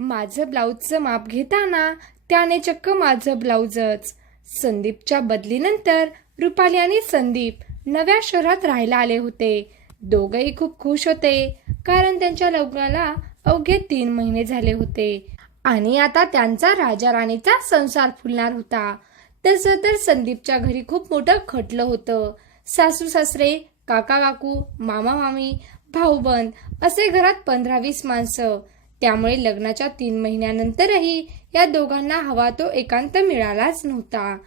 माझं ब्लाऊजचं माप घेताना त्याने चक्क माझं ब्लाऊजच. संदीपच्या बदलीनंतर रुपाली आणि संदीप नव्या शहरात राहायला आले होते. दोघंही खूप खुश होते कारण त्यांच्या लग्नाला अवघे तीन महिने झाले होते. आणि आता त्यांचा राजा राणीचा संसार फुलणार होता. तसं तर संदीपच्या घरी खूप मोठं खटलं होतं. सासू सासरे काका काकू मामा मामी भाऊबंद असे घरात पंधरा वीस माणसं. त्यामुळे लग्नाच्या तीन महिन्यानंतरही या दोघांना हवा तो एकांत मिळालाच नव्हता.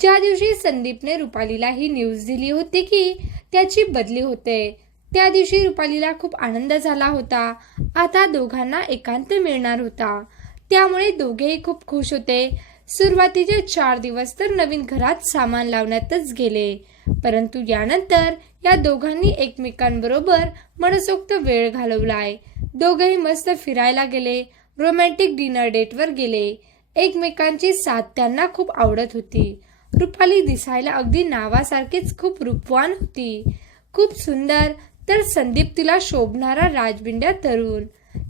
ज्या दिवशी संदीपने रुपालीला ही न्यूज दिली होती की त्याची बदली होते त्या दिवशी रुपालीला खूप आनंद झाला होता. आता दोघांना एकांत मिळणार होता. त्यामुळे दोघेही खूप खुश होते. सुरुवातीचे चार दिवस तर नवीन घरात सामान लावण्यातच गेले. परंतु यानंतर या दोघांनी एकमेकांबरोबर मनसोक्त वेळ घालवलाय. दोघेही मस्त फिरायला गेले रोमॅन्टिक डिनर डेटवर गेले. एकमेकांची साथ त्यांना खूप आवडत होती. रुपाली दिसायला अगदी नावासारखीच खूप रूपवान होती. खूप सुंदर तर संदीप तिला शोभणारा राजबिंड्या तरुण.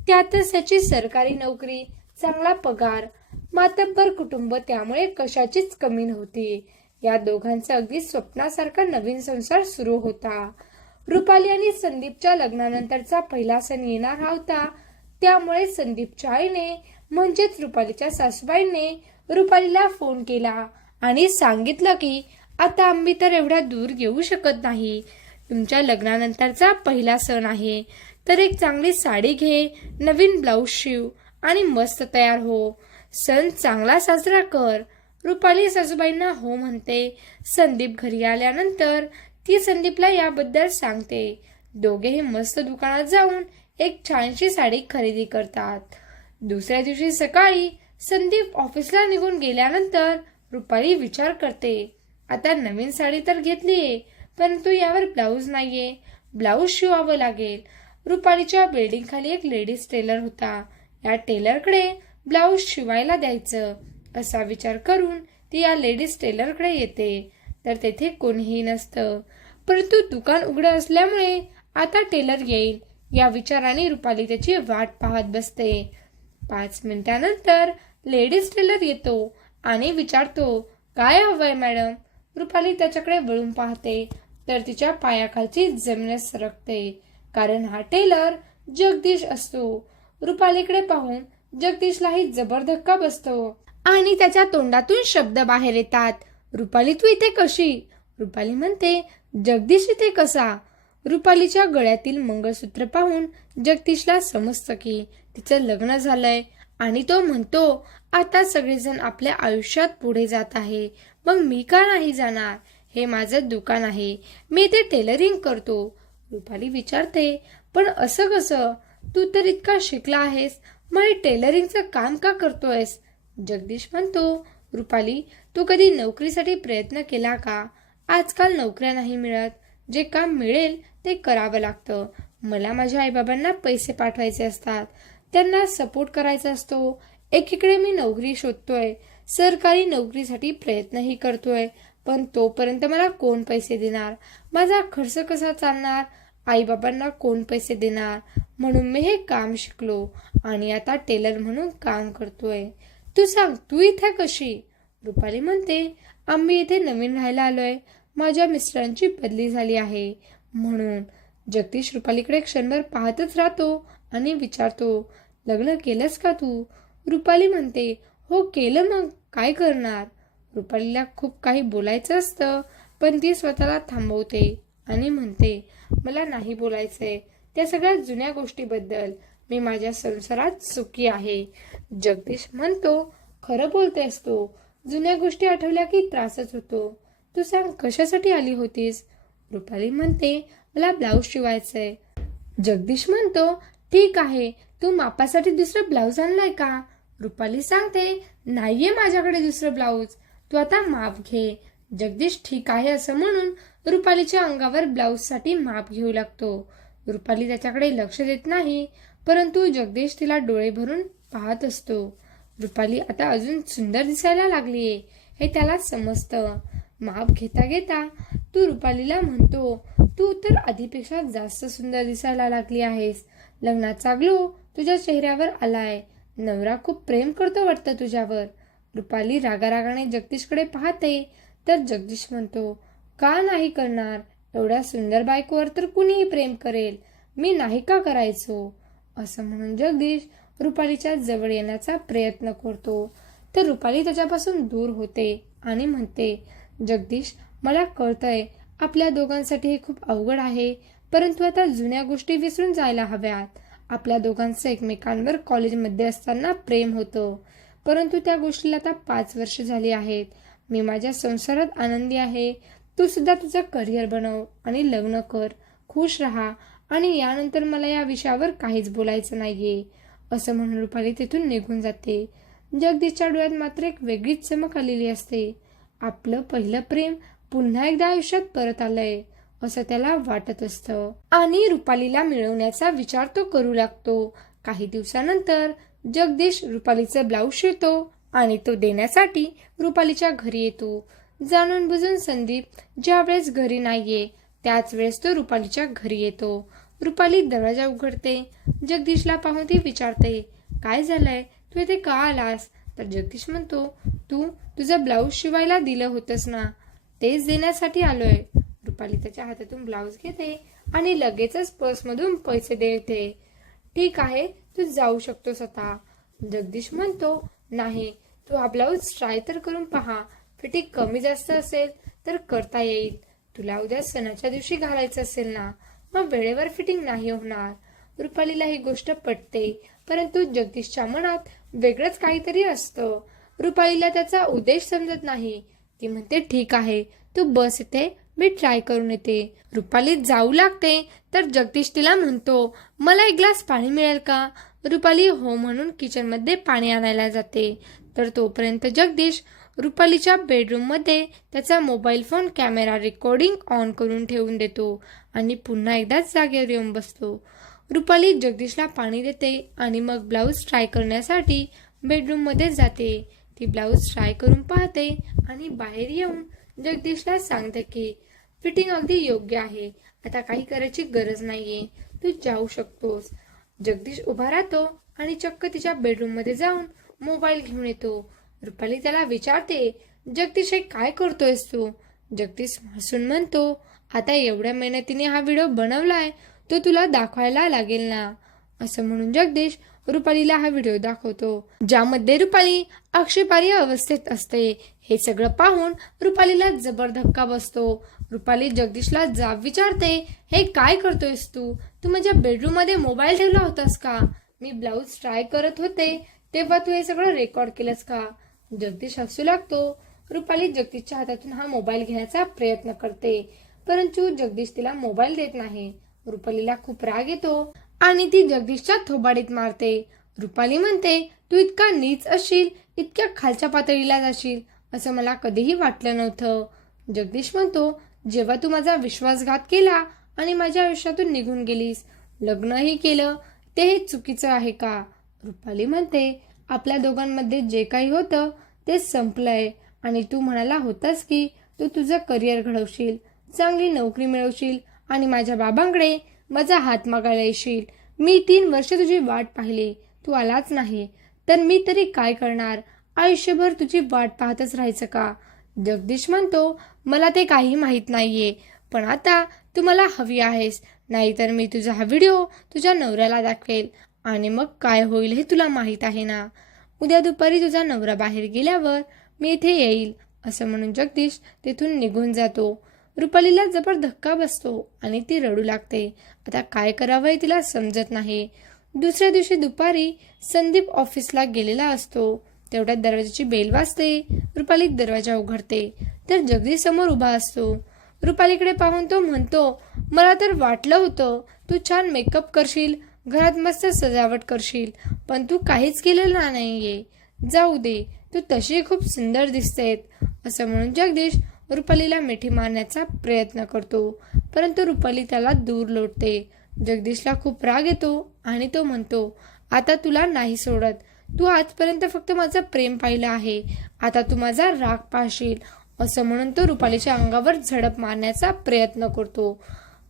त्यातच त्याची सरकारी नोकरी चांगला पगार मातब्बर कुटुंब त्यामुळे कशाचीच कमी नव्हती. या दोघांचा अगदी स्वप्नासारखा नवीन संसार सुरू होता. रुपाली आणि संदीपच्या लग्नानंतरचा पहिला सण येणार हा होता. त्यामुळे संदीपच्या आईने म्हणजेच रुपालीच्या सासूबाईंनी रुपालीला फोन केला आणि सांगितलं की आता आम्ही तर एवढ्या दूर येऊ शकत नाही. तुमच्या लग्नानंतरचा पहिला सण आहे. तर एक चांगली साडी घे नवीन ब्लाऊज शिव आणि मस्त तयार हो. सण चांगला साजरा कर. रुपाली सासूबाईंना हो म्हणते. संदीप घरी आल्यानंतर ती संदीपला याबद्दल सांगते. दोघेही मस्त दुकानात जाऊन एक छानशी साडी खरेदी करतात. दुसऱ्या दिवशी सकाळी संदीप ऑफिसला निघून गेल्यानंतर रुपाली विचार करते आता नवीन साडी तर घेतलीये परंतु यावर ब्लाऊज नाहीये. ब्लाऊज शिवावं लागेल. रुपालीच्या बिल्डिंग खाली एक लेडीज टेलर होता. या टेलरकडे ब्लाऊज शिवायला द्यायचं असा विचार करून ती या लेडीज टेलरकडे येते. तर तेथे कोणीही नसतं. परंतु दुकान उघडं असल्यामुळे आता टेलर येईल. या विचाराने रुपाली त्याची वाट पाहत बसते. पाच मिनिटानंतर लेडीज टेलर येतो आणि विचारतो काय हवंय मॅडम? रुपाली त्याच्याकडे वळून पाहते. तर तिच्या पायाखालची जमीन सरकते. कारण हा टेलर जगदीश असतो. रुपालीकडे पाहून जगदीशलाही जबर धक्का बसतो आणि त्याच्या तोंडातून शब्द बाहेर येतात. रुपाली तू इथे कशी? रुपाली म्हणते जगदीश इथे कसा? रुपालीच्या गळ्यातील मंगळसूत्र पाहून जगदीशला समजतं की तिचं लग्न झालंय. आणि तो म्हणतो आता सगळेजण आपल्या आयुष्यात पुढे जात आहे. मग मी का नाही जाणार? हे माझं दुकान आहे. मी ते टेलरिंग करतो. रुपाली विचारते पण असं कसं? तू तर इतका शिकला आहेस. मग हे टेलरिंगचं काम का करतोयस? जगदीश म्हणतो रुपाली तू कधी नोकरीसाठी प्रयत्न केला का? आजकाल नोकऱ्या नाही मिळत. जे काम मिळेल ते करावं लागतं. मला माझ्या आईबाबांना पैसे पाठवायचे असतात. त्यांना सपोर्ट करायचा असतो. एकीकडे मी नोकरी शोधतोय. सरकारी नोकरीसाठी प्रयत्नही करतोय. पण तोपर्यंत मला कोण पैसे देणार? माझा खर्च कसा चालणार? आईबाबांना कोण पैसे देणार? म्हणून मी हे काम शिकलो आणि आता टेलर म्हणून काम करतोय. तू सांग तू इथे कशी? रुपाली म्हणते आम्ही इथे नवीन राहायला आलोय. माझ्या मिस्टरांची बदली झाली आहे. म्हणून जगदीश रुपालीकडे क्षणभर पाहतच राहतो आणि विचारतो लग्न केलंस का तू? रुपाली म्हणते हो केलं मग. काय करणार? रुपालीला खूप काही बोलायचं असतं पण ती स्वतःला थांबवते आणि म्हणते मला नाही बोलायचंय. त्या सगळ्या जुन्या गोष्टीबद्दल मी माझ्या संसारात सुखी आहे. जगदीश म्हणतो खरं बोलतेस तू. जुन्या गोष्टी आठवल्या की त्रासच होतो. तू सांग कशासाठी आली होतीस? रुपाली म्हणते मला ब्लाऊज शिवायचंय. जगदीश म्हणतो ठीक आहे तू मापासाठी दुसरं ब्लाऊज आणलाय का? रुपाली सांगते नाहीये माझ्याकडे दुसरं ब्लाऊज. तू आता माप घे. जगदीश ठीक आहे असं म्हणून रुपालीच्या अंगावर ब्लाऊजसाठी माप घेऊ लागतो. रुपाली त्याच्याकडे लक्ष देत नाही परंतु जगदीश तिला डोळे भरून पाहत असतो. रुपाली आता अजून सुंदर दिसायला लागलीये. हे त्याला समजतं. माप घेता घेता तू रुपालीला म्हणतो तू तर आधीपेक्षा जास्त सुंदर दिसायला लागली आहेस. लग्नाचा ग्लो तुझ्या चेहऱ्यावर आलाय. नवरा खूप प्रेम करतो वाटतं तुझ्यावर. रुपाली रागारागाने जगदीशकडे पाहते. तर जगदीश म्हणतो का नाही करणार? एवढ्या सुंदर बायकोवर तर कुणीही प्रेम करेल. मी नाही का करायचो? असं म्हणून जगदीश रुपालीच्या जवळ येण्याचा प्रयत्न करतो. तर रुपाली त्याच्यापासून दूर होते आणि म्हणते जगदीश मला कळतंय आपल्या दोघांसाठी हे खूप अवघड आहे परंतु आता जुन्या गोष्टी विसरून जायला हव्यात. आपल्या दोघांचं एकमेकांवर कॉलेजमध्ये असताना प्रेम होतं परंतु त्या गोष्टीला आता पाच वर्ष झाली आहेत. मी माझ्या संसारात आनंदी आहे. तू सुद्धा तुझं करिअर बनव आणि लग्न कर. खुश राहा आणि यानंतर मला या विषयावर काहीच बोलायचं नाहीये. असं म्हणून रुपाली तिथून निघून जाते. जगदीशच्या डोळ्यात मात्र एक वेगळीच चमक आलेली असते. आपलं पहिलं प्रेम पुन्हा एकदा आयुष्यात परत आलंय असं त्याला वाटत असतं. आणि रुपालीला मिळवण्याचा विचार तो करू लागतो. काही दिवसानंतर जगदीश रुपालीचं ब्लाऊज शिवतो आणि तो देण्यासाठी रुपालीच्या घरी येतो. जाणून बुजून संदीप ज्या वेळेस घरी नाहीये त्याच वेळेस तो रुपालीच्या घरी येतो. रुपाली दरवाजा उघडते. जगदीशला पाहून ती विचारते काय झालंय? तू इथे का आलास? तर जगदीश म्हणतो तू तुझं ब्लाऊज शिवायला दिलं होतंस ना. तेच देण्यासाठी आलोय. रुपाली त्याच्या हातातून ब्लाऊज घेते आणि लगेचच पर्समधून पैसे देते. ठीक आहे तू जाऊ शकतोस आता. जगदीश म्हणतो नाही तू हा ब्लाऊज ट्राय तर करून पहा. फिटिंग कमी जास्त असेल तर करता येईल. तुला उद्या सणाच्या दिवशी घालायचं असेल ना. मग वेळेवर फिटिंग नाही होणार. रुपालीला ही गोष्ट पटते परंतु जगदीशच्या मनात वेगळंच काहीतरी असतं. रुपालीला त्याचा उद्देश समजत नाही. ती म्हणते ठीक आहे तू बस इथे मी ट्राय करून येते. रुपाली जाऊ लागते तर जगदीश तिला म्हणतो मला एक ग्लास पाणी मिळेल का? रुपाली हो म्हणून किचनमध्ये पाणी आणायला जाते. तर तोपर्यंत जगदीश रुपालीच्या बेडरूममध्ये त्याचा mobile phone camera recording on करून ठेवून देतो आणि पुन्हा एकदाच जागेवर येऊन बसतो. रुपाली जगदीशला पाणी देते आणि मग ब्लाऊज ट्राय करण्यासाठी बेडरूममध्ये जाते. ती ब्लाऊज ट्राय करून पाहते आणि बाहेर येऊन जगदीशला सांगते की फिटिंग अगदी योग्य आहे. आता काही करायची गरज नाहीये. तू जाऊ शकतोस. जगदीश उभा राहतो आणि चक्क तिच्या बेडरूममध्ये जाऊन मोबाईल घेऊन येतो. रुपाली त्याला विचारते जगदीश हे काय करतोयस तू? जगदीश हसून म्हणतो आता एवढ्या मेहनतीने हा व्हिडिओ बनवलाय तो तुला दाखवायला लागेल ना? असं म्हणून जगदीश रुपालीला हा व्हिडिओ दाखवतो ज्यामध्ये रुपाली आक्षेपार्ह अवस्थेत असते. हे सगळं पाहून रुपालीला जबर धक्का बसतो. रुपाली जगदीशला जाब विचारते हे काय करतोयस तू? तू माझ्या बेडरूममध्ये मोबाईल ठेवला होतास का? मी ब्लाऊज ट्राय करत होते तेव्हा तू हे सगळं रेकॉर्ड केलंस का? जगदीश हसू लागतो. रुपाली जगदीशच्या हातातून हा मोबाईल घेण्याचा प्रयत्न करते. परंतु जगदीश तिला मोबाईल देत नाही. रुपालीला खूप राग येतो आणि ती जगदीशच्या थोबाडीत मारते. रुपाली म्हणते तू इतका नीच असशील इतक्या खालच्या पातळीला जाशील असं मला कधीही वाटलं नव्हतं. जगदीश म्हणतो जेव्हा तू माझा विश्वासघात केला आणि माझ्या आयुष्यातून निघून गेलीस लग्नही केलं तेही चुकीचं आहे का? रुपाली म्हणते आपल्या दोघांमध्ये जे काही होतं ते आहे आणि तू म्हणाला होतास की तू तुझं करिअर घडवशील चांगली नोकरी मिळवशील आणि माझ्या बाबांकडे माझा हात मागायला येशील. मी तीन वर्ष तुझी वाट पाहिली. तू आलाच नाही. तर मी तरी काय करणार? आयुष्यभर तुझी वाट पाहतच राहायचं का? जगदीश म्हणतो मला ते काही माहीत नाहीये. पण आता तू मला हवी आहेस. नाहीतर मी तुझा हा व्हिडिओ तुझ्या नवऱ्याला दाखवेल. आणि मग काय होईल हे तुला माहीत आहे ना? उद्या दुपारी तुझा नवरा बाहेर गेल्यावर मी इथे येईल असं म्हणून जगदीश तिथून निघून जातो. रुपालीला जबर धक्का बसतो आणि ती रडू लागते. आता काय करावं हे तिला समजत नाही. दुसऱ्या दिवशी दुपारी संदीप ऑफिसला गेलेला असतो. तेवढ्यात दरवाजाची बेल वाजते. रुपाली दरवाजा उघडते. तर जगदीश समोर उभा असतो. रुपालीकडे पाहून तो म्हणतो मला तर वाटलं होतं तू छान मेकअप करशील घरात मस्त सजावट करशील पण तू काहीच केलेलं नाहीये. जाऊ दे तू तशी खूप सुंदर दिसतेत असं म्हणून जगदीश रुपालीला मिठी मारण्याचा प्रयत्न करतो. परंतु रुपाली त्याला दूर लोटते. जगदीशला खूप राग येतो आणि तो म्हणतो आता तुला नाही सोडत. तू आजपर्यंत फक्त माझं प्रेम पाहिलं आहे. आता तू माझा राग पाहशील. असं म्हणून तो रुपालीच्या अंगावर झडप मारण्याचा प्रयत्न करतो.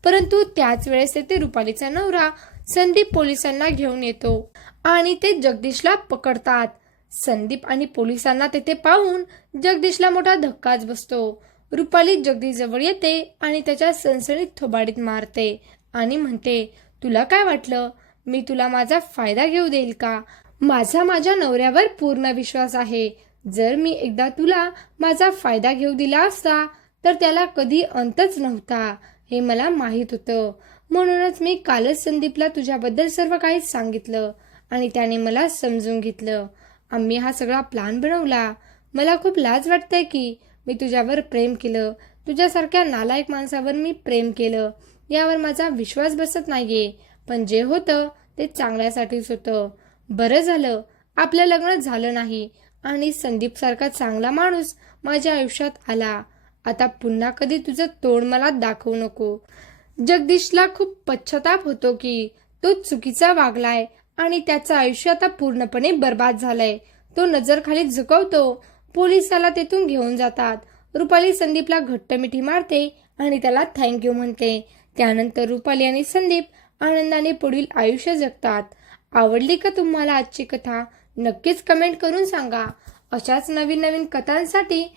परंतु त्याच वेळेस येथे रुपालीचा नवरा संदीप पोलिसांना घेऊन येतो. आणि ते जगदीशला पकडतात. संदीप आणि पोलिसांना तेथे पाहून जगदीशला मोठा धक्काच बसतो. रुपाली जगदीश जवळ येते आणि त्याच्या सणसणीत थोबाडीत मारते आणि म्हणते तुला काय वाटलं? मी तुला माझा फायदा घेऊ देईल का? माझा माझ्या नवऱ्यावर पूर्ण विश्वास आहे. जर मी एकदा तुला माझा फायदा घेऊ दिला असता तर त्याला कधी अंतच नव्हता. हे मला माहीत होतं. म्हणूनच मी कालच संदीपला तुझ्याबद्दल सर्व काही सांगितलं आणि त्याने मला समजून घेतलं. आम्ही हा सगळा प्लान बनवला. मला खूप लाज वाटतंय की मी तुझ्यावर प्रेम केलं. तुझ्यासारख्या नालायक माणसावर मी प्रेम केलं. यावर माझा विश्वास बसत नाहीये. पण जे होतं ते चांगल्यासाठीच होतं. बरं झालं. आपलं लग्न झालं नाही. आणि संदीपसारखा चांगला माणूस माझ्या आयुष्यात आला. आता पुन्हा कधी तुझं तोंड मला दाखवू नको. जगदीशला खूप पश्चाताप होतो की तो चुकीचा वागलाय आणि त्याचं आयुष्य आता पूर्णपणे बर्बाद झालंय. तो नजरखाली झुकवतो. पोलिसाला तेथून घेऊन जातात. रुपाली संदीपला घट्ट मिठी मारते आणि त्याला थँक्यू म्हणते. त्यानंतर रुपाली आणि संदीप आनंदाने पुढील आयुष्य जगतात. आवडली का तुम्हाला आजची कथा? नक्कीच कमेंट करून सांगा. अशाच नवीन नवीन कथांसाठी